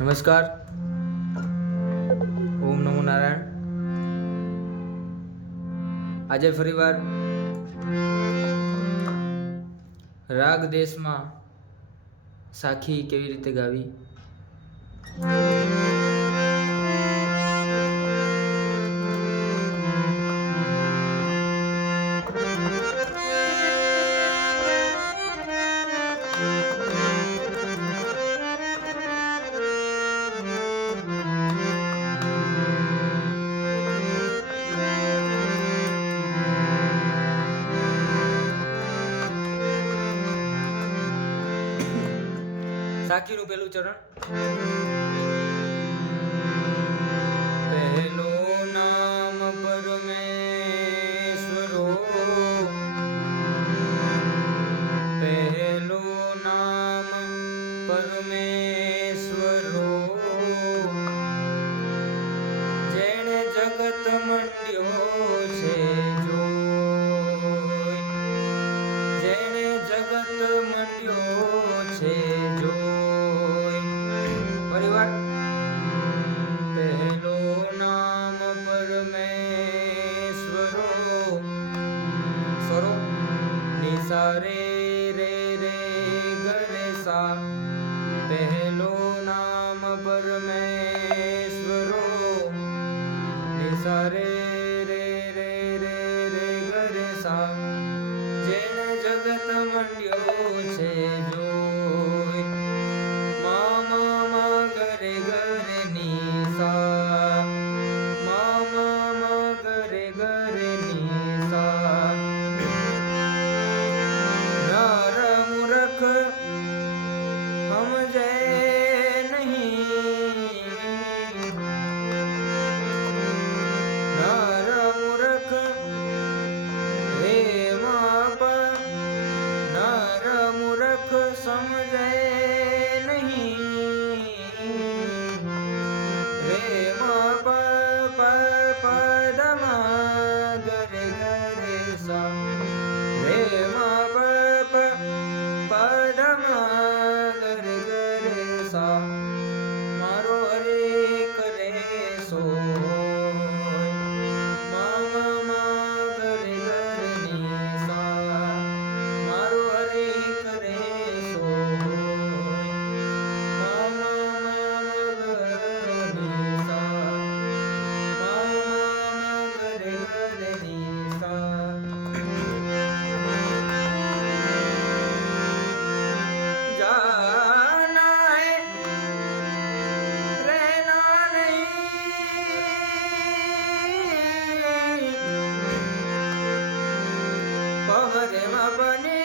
નમસ્કાર. ઓમ નમો નારાયણ. આજે ફરીવાર રાગ દેશમાં સાખી કેવી રીતે ગાવી? સાખીનું પેલું ચરણ? પહેલું નામ પરમેશ્વરો. પહેલું નામ પરમેશ્વરો. જેણે જગત મંડ્યો છે જો. જેણે જગત મંડ્યો છે સા રે રે રે ગરે સા પહેલો નામ પરમેશ્વરો નિસા રે રે રે રે રે ગરે સા જેણે જગત મંડ્યો ভবনে